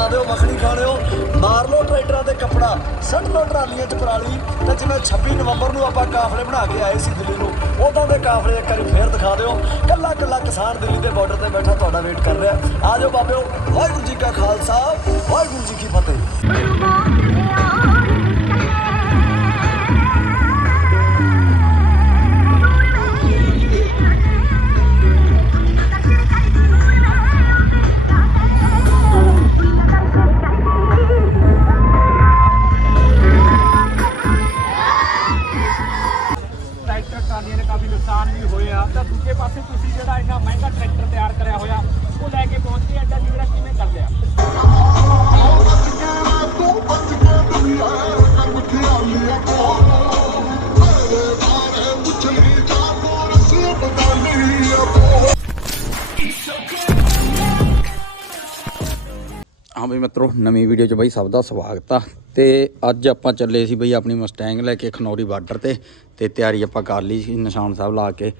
ਪਾ ਦਿਓ, ਮੱਖਣੀ ਖਾ ਲਿਓ। ਮਾਰ ਲਓ ਟਰੈਕਟਰਾਂ ਤੇ ਕੱਪੜਾ। ਸੱਟ ਲਓ ਟਰਾਲੀਆਂ 'ਚ ਪਰਾਲੀ। ਤੇ ਜਿਵੇਂ 26 ਨਵੰਬਰ ਨੂੰ ਆਪਾਂ ਕਾਫਲੇ ਬਣਾ ਕੇ ਆਏ ਸੀ ਦਿੱਲੀ ਨੂੰ, ਉਦੋਂ ਦੇ ਕਾਫਲੇ ਇੱਕ ਵਾਰੀ ਫੇਰ ਦਿਖਾ ਦਿਓ। ਕੱਲਾ ਕੱਲਾ ਕਿਸਾਨ ਦਿੱਲੀ ਦੇ ਬਾਰਡਰ ਤੇ ਬੈਠਾ ਤੁਹਾਡਾ ਵੇਟ ਕਰ ਰਿਹਾ। ਆ ਜਾਓ ਬਾਬਿਓ, ਵਾਹਿਗੁਰੂ ਜੀ ਕਾ ਖਾਲਸਾ, ਵਾਹਿਗੁਰੂ ਜੀ ਕੀ ਫਤਿਹ। ਮਿੱਤਰੋ, ਨਵੀਂ ਵੀਡੀਓ 'ਚ ਬਈ ਸਭ ਦਾ ਸਵਾਗਤ ਆ। ਤੇ ਅੱਜ ਆਪਾਂ ਚੱਲੇ ਸੀ ਬਈ ਆਪਣੀ ਮਸਟੈਂਗ ਲੈ ਕੇ ਖਨੌਰੀ ਬਾਰਡਰ ਤੇ ਤੇ ਤਿਆਰੀ ਆਪਾਂ ਕਰ ਲਈ ਸੀ ਨਿਸ਼ਾਨ ਸਾਹਿਬ ਲਾ ਕੇ,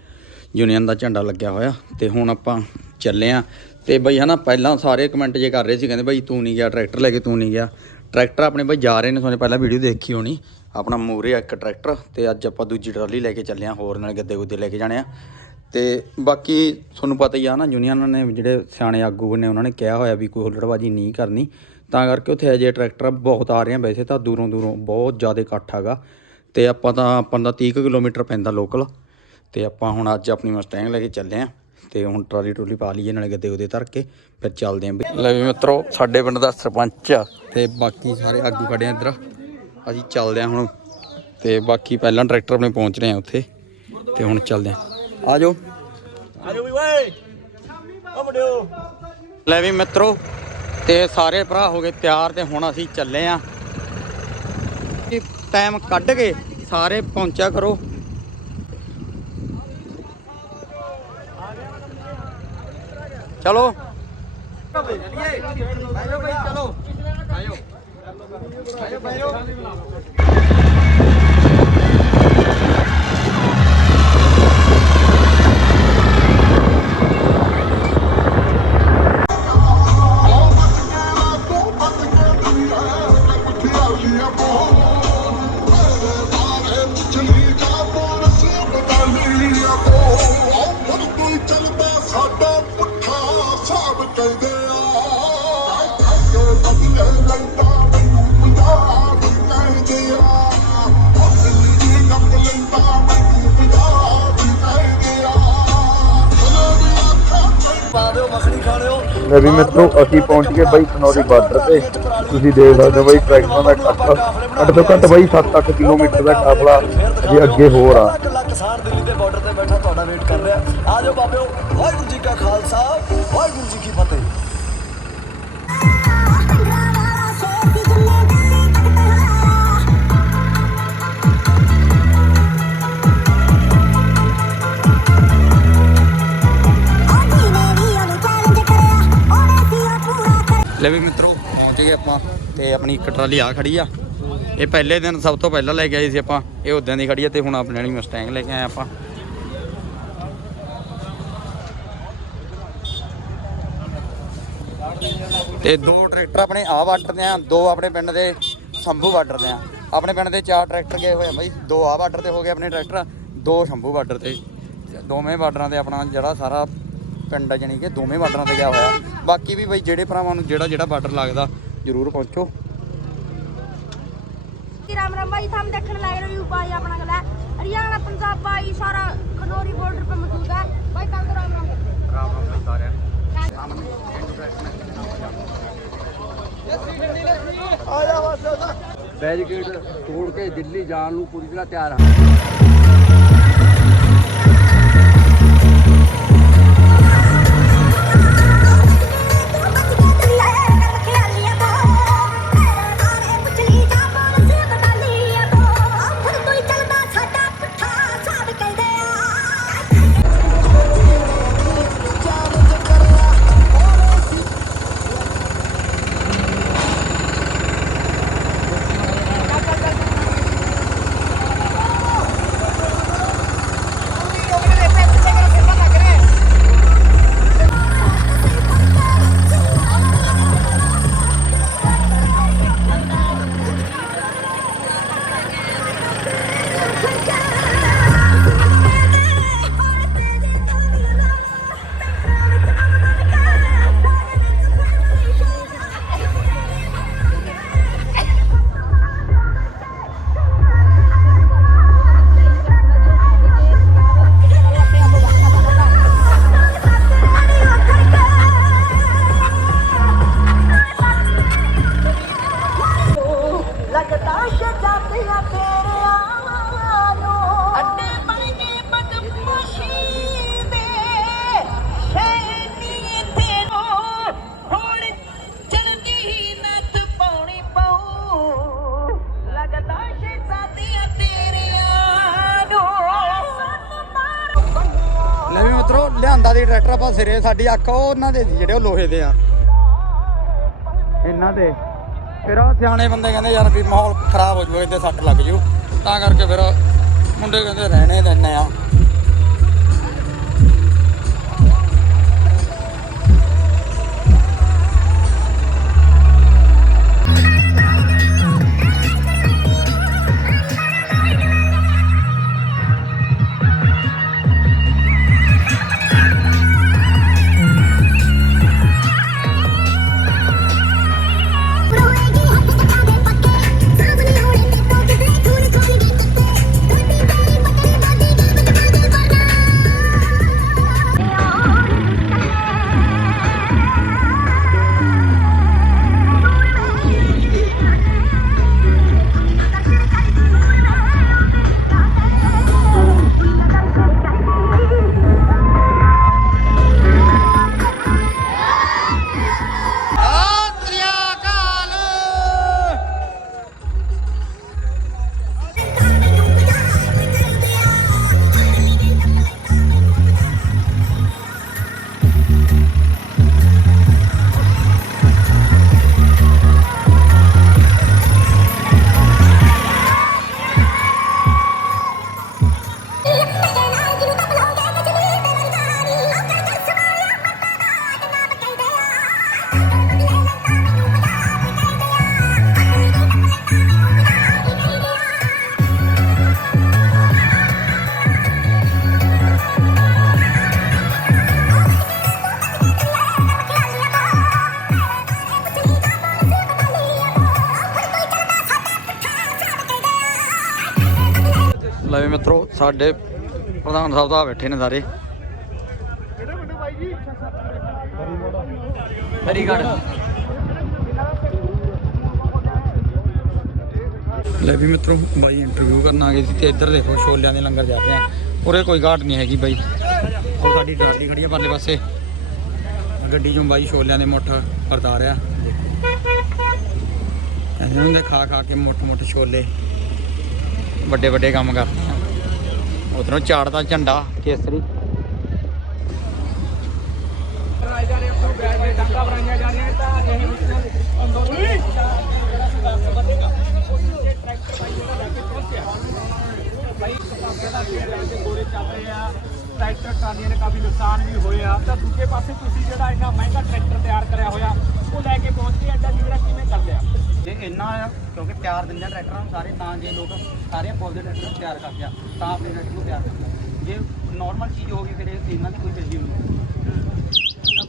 ਯੂਨੀਅਨ ਦਾ ਝੰਡਾ ਲੱਗਿਆ ਹੋਇਆ। ਤੇ ਹੁਣ ਆਪਾਂ ਚੱਲੇ ਆ। ਤੇ ਬਈ ਹਨਾ, ਪਹਿਲਾਂ ਸਾਰੇ ਕਮੈਂਟ ਜੇ ਕਰ ਰਹੇ ਸੀ, ਕਹਿੰਦੇ ਬਈ ਤੂੰ ਨਹੀਂ ਗਿਆ ਟਰੈਕਟਰ ਲੈ ਕੇ ਤੂੰ ਨਹੀਂ ਗਿਆ। ਟਰੈਕਟਰ ਆਪਣੇ ਬਈ ਜਾ ਰਹੇ ਨੇ ਤੁਹਾਨੂੰ ਪਹਿਲਾਂ ਵੀਡੀਓ ਦੇਖੀ ਹੋਣੀ। ਆਪਣਾ ਮੂਰੇ ਇੱਕ ਟਰੈਕਟਰ ਤੇ ਅੱਜ ਆਪਾਂ ਦੂਜੀ ਟਰਾਲੀ ਲੈ ਕੇ ਚੱਲੇ ਆ, ਹੋਰ ਨਾਲ ਗੱਦੇ ਗੁੱਦੇ ਲੈ ਕੇ ਜਾਣੇ ਆ। ਤੇ ਬਾਕੀ ਤੁਹਾਨੂੰ ਪਤਾ ਹੀ ਆ ਨਾ ਯੂਨੀਅਨ ਨੇ ਜਿਹੜੇ ਸਿਆਣੇ ਆਗੂ ਨੇ ਉਹਨਾਂ ਨੇ ਕਿਹਾ ਹੋਇਆ ਵੀ ਕੋਈ ਹੁੱਲੜਬਾਜੀ ਨਹੀਂ ਕਰਨੀ। ਤਾਂ ਕਰਕੇ ਉੱਥੇ ਅਜੇ ਟਰੈਕਟਰ ਬਹੁਤ ਆ ਰਹੇ ਆ ਵੈਸੇ ਤਾਂ ਦੂਰੋਂ ਦੂਰੋਂ ਬਹੁਤ ਜ਼ਿਆਦਾ ਇਕੱਠ ਹੈਗਾ। ਤੇ ਆਪਾਂ ਤਾਂ ਆਪਾਂ ਦਾ 30 ਕੁ ਕਿਲੋਮੀਟਰ ਪੈਂਦਾ ਲੋਕਲ ਤੇ ਆਪਾਂ ਹੁਣ ਅੱਜ ਆਪਣੀ ਮਸਟੈਂਗ ਲੈ ਕੇ ਚੱਲੇ ਆ ਤੇ ਹੁਣ ਟਰਾਲੀ ਟਰੂਲੀ ਪਾ ਲਈਏ ਨਾਲੇ ਗੱਦੇ ਉਹਦੇ ਧਰ ਕੇ ਫਿਰ ਚੱਲਦੇ ਆਂ ਲੈ ਵੀ ਮਿੱਤਰੋ ਸਾਡੇ ਪਿੰਡ ਦਾ ਸਰਪੰਚ ਆ। ਤੇ ਬਾਕੀ ਸਾਰੇ ਆਗੂ ਖੜੇ ਆ ਇੱਧਰ। ਅਸੀਂ ਚੱਲਦੇ ਆ ਹੁਣ। ਤੇ ਬਾਕੀ ਪਹਿਲਾਂ ਟਰੈਕਟਰ ਆਪਣੇ ਪਹੁੰਚ ਰਹੇ ਆ ਉੱਥੇ। ਤੇ ਹੁਣ ਚੱਲਦੇ ਆ। ਆ ਜਾਓ ਆ ਜਾਓ ਵੀ ਓਏ। ਆ ਮੁੰਡਿਓ। ਲੈ ਵੀ ਮਿੱਤਰੋ ਤੇ ਸਾਰੇ ਭਰਾ ਹੋ ਗਏ ਤਿਆਰ ਤੇ ਹੁਣ ਅਸੀਂ ਚੱਲੇ ਆਂ। ਟਾਈਮ ਕੱਢ ਕੇ ਸਾਰੇ ਪਹੁੰਚਿਆ ਕਰੋ। ਚਲੋ। ਚੱਲਦਾ ਲੈ ਵੀ ਮਿੱਤਰੋ, ਅਸੀਂ ਪਹੁੰਚ ਗਏ ਬਾਈ ਖਨੌਰੀ ਬਾਰਡਰ ਤੇ। ਤੁਸੀਂ ਦੇਖ ਸਕਦੇ ਹੋ ਬਾਈ ਟਰੈਕਟਰਾਂ ਦਾ ਕੱਟ ਘੱਟ ਤੋਂ ਘੱਟ ਬਾਈ 7-8 ਕਿਲੋਮੀਟਰ ਦਾ ਕਾਫਲਾ ਅਜੇ ਅੱਗੇ ਹੋਰ ਆ। ਕਿਸਾਨ ਦਿੱਲੀ ਦੇ ਬਾਰਡਰ ਤੇ ਬੈਠਾ ਤੁਹਾਡਾ ਵੇਟ ਕਰ ਰਿਹਾ। ਆ ਜਾਓ ਬਾਬਿਓ, ਵਾਹਿਗੁਰੂ ਜੀ ਕਾ ਖਾਲਸਾ, ਵਾਹਿਗੁਰੂ ਜੀ ਕੀ ਫਤਿਹ। ਲੈ ਵੀ ਮਿੱਤਰੋ, ਪਹੁੰਚ ਗਏ ਆਪਾਂ ਤੇ ਆਪਣੀ ਇੱਕ ਟਰਾਲੀ ਆ ਖੜੀ ਆ। ਇਹ ਪਹਿਲੇ ਦਿਨ ਸਭ ਤੋਂ ਪਹਿਲਾਂ ਲੈ ਕੇ ਆਏ ਸੀ ਆਪਾਂ, ਇਹ ਉਦੋਂ ਦੀ ਖੜੀ ਆ ਤੇ ਹੁਣ ਆਪਣੇ ਵਾਲੀ ਮਸਟੈਂਗ ਲੈ ਕੇ ਆਏ ਆਪਾਂ। ਤੇ ਦੋ ਟਰੈਕਟਰ ਆਪਣੇ ਆ ਬਾਰਡਰ ਦੇ ਆ, ਦੋ ਆਪਣੇ ਪਿੰਡ ਦੇ ਸ਼ੰਭੂ ਬਾਰਡਰ ਦੇ ਆ। ਆਪਣੇ ਪਿੰਡ ਦੇ ਚਾਰ ਟਰੈਕਟਰ ਗਏ ਹੋਏ ਆ ਬਾਈ, ਦੋ ਆ ਬਾਰਡਰ ਤੇ ਹੋ ਗਏ ਆਪਣੇ ਟਰੈਕਟਰ, ਦੋ ਸ਼ੰਭੂ ਬਾਰਡਰ ਤੇ। ਦੋਵੇਂ ਬਾਰਡਰਾਂ ਤੇ ਆਪਣਾ ਜਿਹੜਾ ਸਾਰਾ ਪਿੰਡ ਆ, ਜਾਣੀ ਕਿ ਦੋਵੇਂ ਬਾਰਡਰਾਂ ਤੇ ਗਿਆ ਹੋਇਆ। ਬਾਕੀ ਵੀ ਬਈ ਜਿਹੜੇ ਭਰਾਵਾਂ ਨੂੰ ਜਿਹੜਾ ਜਿਹੜਾ ਬਾਰਡਰ ਲੱਗਦਾ ਜ਼ਰੂਰ ਪਹੁੰਚੋ। ਰਾਮ ਰਾਮ ਭਾਈ ਤੁਹਾਨੂੰ ਦੇਖਣ ਲੱਗ ਰਹੇ ਹੋ ਭਾਈ ਆਪਣਾ ਗਲਾ ਹਰਿਆਣਾ ਪੰਜਾਬ ਭਾਈ ਸਾਰਾ ਖਨੋਰੀ ਬਾਰਡਰ ਤੇ ਮੌਜੂਦ ਹੈ। ਭਾਈ ਕੱਲ ਤੋਂ ਰਾਮ ਰਾਮ। ਰਾਮ ਰਾਮ ਭਾਈ ਸਾਰਿਆਂ ਬੈਰੀਕੇਡ ਤੋੜ ਕੇ ਦਿੱਲੀ ਜਾਣ ਨੂੰ ਪੂਰੀ ਤਰ੍ਹਾਂ ਤਿਆਰ ਹਾਂ ਦੀ ਸਿਰੇ ਸਾਡੀ ਅੱਖ ਉਹ ਉਹਨਾਂ ਦੇ ਸੀ ਜਿਹੜੇ ਉਹ ਲੋਹੇ ਦੇ ਆ। ਇਹਨਾਂ ਦੇ। ਫਿਰ ਉਹ ਸਿਆਣੇ ਬੰਦੇ ਕਹਿੰਦੇ ਯਾਰ ਵੀ ਮਾਹੌਲ ਖਰਾਬ ਹੋ ਜੂਗਾ, ਇੱਥੇ ਸੱਟ ਲੱਗ ਜੂ। ਤਾਂ ਕਰਕੇ ਫਿਰ ਮੁੰਡੇ ਕਹਿੰਦੇ ਰਹਿਣੇ ਦਿੰਨੇ ਆ। ਲੈ ਮਿੱਤਰੋ, ਸਾਡੇ ਪ੍ਰਧਾਨ ਸਾਹਿਬ ਤਾਂ ਬੈਠੇ ਨੇ ਸਾਰੇ। ਹਰੀਗੜ੍ਹ ਲੈ ਵੀ ਮਿੱਤਰੋ, ਬਾਈ ਇੰਟਰਵਿਊ ਕਰਨ ਆ ਗਏ ਸੀ ਤੇ ਇੱਧਰ ਦੇਖੋ, ਛੋਲਿਆਂ ਦੇ ਲੰਗਰ ਜਾ ਰਿਹਾ ਆ। ਉਰੇ ਕੋਈ ਘਾਟ ਨਹੀਂ ਹੈਗੀ ਬਾਈ। ਉਹ ਸਾਡੀ ਟਰਾਲੀ ਖੜੀ ਆ ਪਰਲੇ ਪਾਸੇ। ਗੱਡੀ ਚੋਂ ਬਾਈ ਛੋਲਿਆਂ ਦੇ ਮੁੱਠ ਵਰਤਾ ਰਿਹਾ। ਇਹਨਾਂ ਦੇ ਖਾ ਖਾ ਕੇ ਮੋਟੇ ਮੋਟੇ ਛੋਲੇ। ਵੱਡੇ ਵੱਡੇ ਕੰਮ ਕਰ। ਉਧਰੋਂ ਚਾੜਦਾ ਝੰਡਾ ਕੇਸਰੀ। ਟਰੈਕਟਰ ਗੋਰੇ ਚੱਲ ਰਹੇ ਆ ਟਰੈਕਟਰ ਟਰਾਲੀਆਂ ਨੇ ਕਾਫੀ ਨੁਕਸਾਨ ਵੀ ਹੋਏ ਆ ਤਾਂ ਦੂਜੇ ਪਾਸੇ ਤੁਸੀਂ ਜਿਹੜਾ ਇੰਨਾ ਮਹਿੰਗਾ ਟਰੈਕਟਰ ਤਿਆਰ ਕਰਿਆ ਹੋਇਆ ਉਹ ਲੈ ਕੇ ਪਹੁੰਚ ਕੇ ਐਡਾ ਜਿਹੜਾ ਕਿਵੇਂ ਕਰ ਲਿਆ ਜੇ ਇੰਨਾ ਕਿਉਂਕਿ ਪਿਆਰ ਦਿੰਦੇ ਆ ਟਰੈਕਟਰਾਂ ਨੂੰ ਸਾਰੇ, ਤਾਂ ਜੇ ਲੋਕ ਸਾਰੇ ਫੁੱਲ ਟਰੈਕਟਰ ਨੂੰ ਤਿਆਰ ਕਰਦੇ ਆ, ਤਾਂ ਆਪਣੇ ਟਰੈਕਟਰ ਨੂੰ ਤਿਆਰ ਕਰਦੇ ਆ। ਜੇ ਨਾਰਮਲ ਚੀਜ਼ ਹੋ ਗਈ, ਫਿਰ ਇਹ ਇਹਨਾਂ ਦੀ ਕੋਈ ਵੈਲਿਊ ਨਹੀਂ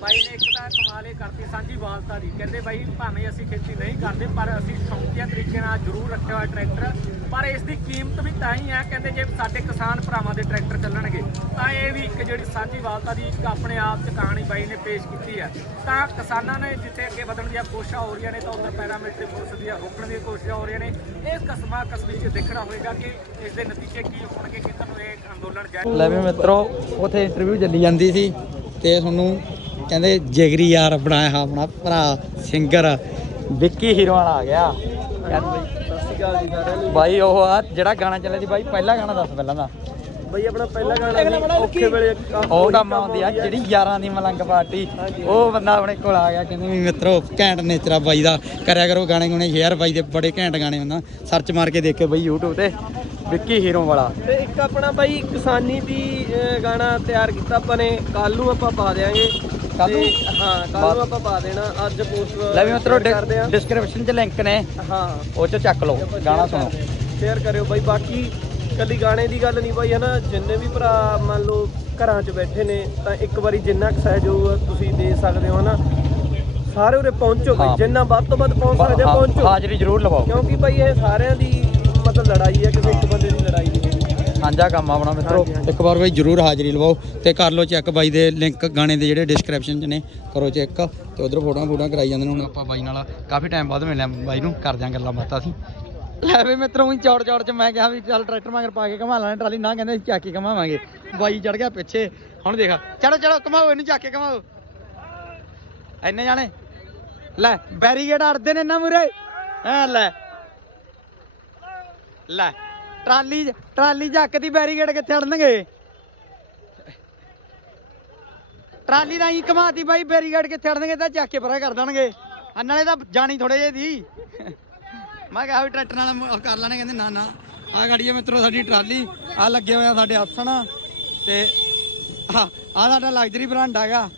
ਬਾਈ ਨੇ ਇੱਕ ਤਾਂ ਕਮਾਲ ਇਹ ਕਰਤੀ ਸਾਂਝੀ ਵਾਲਤਾ ਦੀ ਕਹਿੰਦੇ ਬਾਈ, ਭਾਵੇਂ ਅਸੀਂ ਖੇਤੀ ਨਹੀਂ ਕਰਦੇ, ਪਰ ਅਸੀਂ ਸ਼ੌਂਕੀਆ ਤਰੀਕੇ ਨਾਲ ਜ਼ਰੂਰ ਰੱਖਿਆ ਹੋਇਆ ਟਰੈਕਟਰ। ਪਰ ਇਸ ਦੀ ਕੀਮਤ ਵੀ ਤਾਂ ਹੀ ਹੈ, ਕਹਿੰਦੇ ਜੇ ਸਾਡੇ ਕਿਸਾਨ ਭਰਾਵਾਂ ਦੇ ਟਰੈਕਟਰ ਚੱਲਣਗੇ, ਤਾਂ ਇਹ ਵੀ ਇੱਕ ਜਿਹੜੀ ਸਾਂਝੀ ਵਾਲਤਾ ਦੀ ਇੱਕ ਆਪਣੇ ਆਪ ਚ ਕਹਾਣੀ ਬਾਈ ਨੇ ਪੇਸ਼ ਕੀਤੀ ਹੈ। ਤਾਂ ਕਿਸਾਨਾਂ ਨੇ ਜਿੱਥੇ ਅੱਗੇ ਵਧਣ ਦੀਆਂ ਕੋਸ਼ਿਸ਼ਾਂ ਹੋ ਰਹੀਆਂ ਨੇ, ਤਾਂ ਉਧਰ ਪੈਰਾਮਿਲਟਰੀ ਪੁਲਿਸ ਦੀਆਂ ਰੋਕਣ ਦੀਆਂ ਕੋਸ਼ਿਸ਼ਾਂ ਹੋ ਰਹੀਆਂ ਨੇ। ਇਹ ਕਸਮਾ ਕਸਬੀ ਚ ਦੇਖਣਾ ਹੋਏਗਾ ਕਿ ਇਸ ਦੇ ਨਤੀਜੇ ਕੀ ਹੋਣਗੇ ਕਿੱਧਰ ਨੂੰ ਇਹ ਅੰਦੋਲਨ ਜਾਏ ਲੈ ਵੀ ਮਿੱਤਰੋ, ਉਥੇ ਇੰਟਰਵਿਊ ਚੱਲੀ ਜਾਂਦੀ ਸੀ ਤੇ ਤੁਹਾਨੂੰ ਕਹਿੰਦੇ ਜਿਗਰੀ ਯਾਰ ਬਣਾਇਆ ਹੋਇਆ ਆਪਣਾ ਭਰਾ ਸਿੰਗਰ ਵਿੱਕੀ ਹੀਰੋ ਵਾਲਾ ਆ ਗਿਆ। ਬਾਈ ਉਹ ਆ ਜਿਹੜਾ ਗਾਣਾ ਚੱਲਿਆ ਸੀ ਬਾਈ ਪਹਿਲਾ ਗਾਣਾ ਦੱਸ ਪਹਿਲਾਂ ਦਾ। ਬਈ ਆਪਣਾ ਪਹਿਲਾ ਗਾਣਾ ਔਖੇ ਵੇਲੇ ਉਹ ਕੰਮ ਆਉਂਦੀ ਆ ਜਿਹੜੀ ਯਾਰਾਂ ਦੀ ਮਲੰਗ ਪਾਰਟੀ ਉਹ ਬੰਦਾ ਆਪਣੇ ਕੋਲ ਆ ਗਿਆ ਕਹਿੰਦੇ ਵੀ ਮਿੱਤਰੋ ਘੈਂਟ ਨੇਚਰਾ ਬਾਈ ਦਾ। ਕਰਿਆ ਕਰੋ ਗਾਣੇ ਗੁਣੇ ਸ਼ੇਅਰ ਬਾਈ ਦੇ ਬੜੇ ਘੈਂਟ ਗਾਣੇ ਹੁੰਦਾ। ਸਰਚ ਮਾਰ ਕੇ ਦੇਖਿਓ ਬਾਈ YouTube ਤੇ ਵਿੱਕੀ ਹੀਰੋ ਵਾਲਾ ਤੇ ਇੱਕ ਆਪਣਾ ਬਾਈ ਕਿਸਾਨੀ ਦੀ ਗਾਣਾ ਤਿਆਰ ਕੀਤਾ ਆਪਾਂ ਨੇ ਕੱਲ ਨੂੰ ਆਪਾਂ ਪਾ ਦੇਾਂਗੇ ਕੱਲ੍ਹ ਨੂੰ? ਹਾਂ ਕੱਲ ਨੂੰ ਆਪਾਂ ਪਾ ਦੇਣਾ। ਅੱਜ ਪੋਸਟ ਲੈ ਵੀ ਮਿੱਤਰੋ ਡਿਸਕ੍ਰਿਪਸ਼ਨ 'ਚ ਲਿੰਕ ਨੇ। ਹਾਂ। ਉਹ 'ਚ ਚੱਕ ਲਓ ਗਾਣਾ ਸੁਣੋ। ਸ਼ੇਅਰ ਕਰਿਓ ਬਾਈ। ਬਾਕੀ ਕੱਲੀ ਗਾਣੇ ਦੀ ਗੱਲ ਨਹੀਂ ਬਾਈ ਹਨਾ ਜਿੰਨੇ ਵੀ ਭਰਾ ਮੰਨ ਲਓ ਘਰਾਂ 'ਚ ਬੈਠੇ ਨੇ ਤਾਂ ਇੱਕ ਵਾਰੀ ਜਿੰਨਾ ਕੁ ਸਹਿਯੋਗ ਤੁਸੀਂ ਦੇ ਸਕਦੇ ਹੋ ਹਨਾ ਸਾਰੇ ਉਰੇ ਪਹੁੰਚੋ। ਬਾਈ। ਜਿੰਨਾ ਵੱਧ ਤੋਂ ਵੱਧ ਪਹੁੰਚ ਸਕਦੇ ਹੋ ਪਹੁੰਚੋ। ਹਾਜ਼ਰੀ ਜ਼ਰੂਰ ਲਵਾਓ। ਕਿਉਂਕਿ ਬਾਈ ਇਹ ਸਾਰਿਆਂ ਦੀ ਮਤਲਬ ਲੜਾਈ ਹੈ ਕਿਸੇ ਇੱਕ ਬੰਦੇ ਦੀ ਲੜਾਈ ਨਹੀਂ। ਸਾਂਝਾ ਕੰਮ ਆ ਆਪਣਾ ਮਿੱਤਰੋ। ਇੱਕ ਵਾਰ ਬਾਈ ਜਰੂਰ ਹਾਜ਼ਰੀ ਲਵਾਓ ਤੇ ਕਰ ਲਓ ਚੈੱਕ ਬਾਈ ਦੇ ਲਿੰਕ ਗਾਣੇ ਦੇ ਜਿਹੜੇ ਡਿਸਕ੍ਰਿਪਸ਼ਨ 'ਚ ਨੇ ਕਰੋ ਚੈੱਕ। ਤੇ ਉਧਰ ਫੋਟੋਆਂ ਫੋਟੋਆਂ ਕਰਾਈ ਜਾਂਦੇ ਨੇ ਹੁਣ ਆਪਾਂ ਬਾਈ ਨਾਲ। ਕਾਫੀ ਟਾਈਮ ਬਾਅਦ ਮਿਲਿਆ ਬਾਈ ਨੂੰ ਕਰਦੇ ਆਂ ਗੱਲਾਂ ਬਾਤਾਂ ਅਸੀਂ। ਲੈ ਵੀ ਮਿੱਤਰੋ ਵੀ ਚੌੜ ਚੌੜ 'ਚ ਮੈਂ ਕਿਹਾ ਵੀ ਚੱਲ ਟਰੈਕਟਰ ਮਗਰ ਪਾ ਕੇ ਘਮਾ ਲਾਂਗੇ ਟਰਾਲੀ ਨਾ ਕਹਿੰਦੇ ਅਸੀਂ ਚੱਕ ਕੇ ਘਮਾਵਾਂਗੇ। ਬਾਈ ਚੜ ਗਿਆ ਪਿੱਛੇ ਹੁਣ ਦੇਖ ਚੜੋ ਚੜੋ ਘਮਾਓ ਇਹਨੂੰ ਚੱਕ ਕੇ ਘਮਾਓ। ਐਨੇ ਜਾਣੇ। ਲੈ ਬੈਰੀਗੇਡ ਅੜਦੇ ਨੇ ਨਾ ਮੁਰੇ ਐ ਲੈ। ਲੈ। ਟਰਾਲੀ ਟਰਾਲੀ ਚੱਕ ਦੀ ਬੈਰੀਗੇਡ ਕਿੱਥੇ ਅੜਨਗੇ? ਟਰਾਲੀ ਦਾ ਹੀ ਘਮਾਤੀ ਬਾਈ ਬੈਰੀਗੇਡ ਕਿੱਥੇ ਅੜਨਗੇ ਤਾਂ ਚੱਕ ਕੇ ਪਰਾਂ ਕਰ ਦੇਣਗੇ। ਆ ਨਾਲੇ ਤਾਂ ਜਾਣੀ ਥੋੜੇ ਜੇ ਦੀ। ਮੈਂ ਕਿਹਾ ਵੀ ਟਰੈਕਟਰ ਨਾਲ ਕਰ ਲੈਣੇ, ਕਹਿੰਦੇ ਨਾ ਨਾ। ਆ ਗਾੜੀ ਹੈ ਮਿੱਤਰੋ, ਸਾਡੀ ਟਰਾਲੀ ਆ ਲੱਗੇ ਹੋਏ ਆ ਸਾਡੇ ਆਸਣ। ਤੇ ਆ ਆ ਸਾਡਾ ਲਗਜ਼ਰੀ ਬਰਾਂਡਾ ਹੈਗਾ।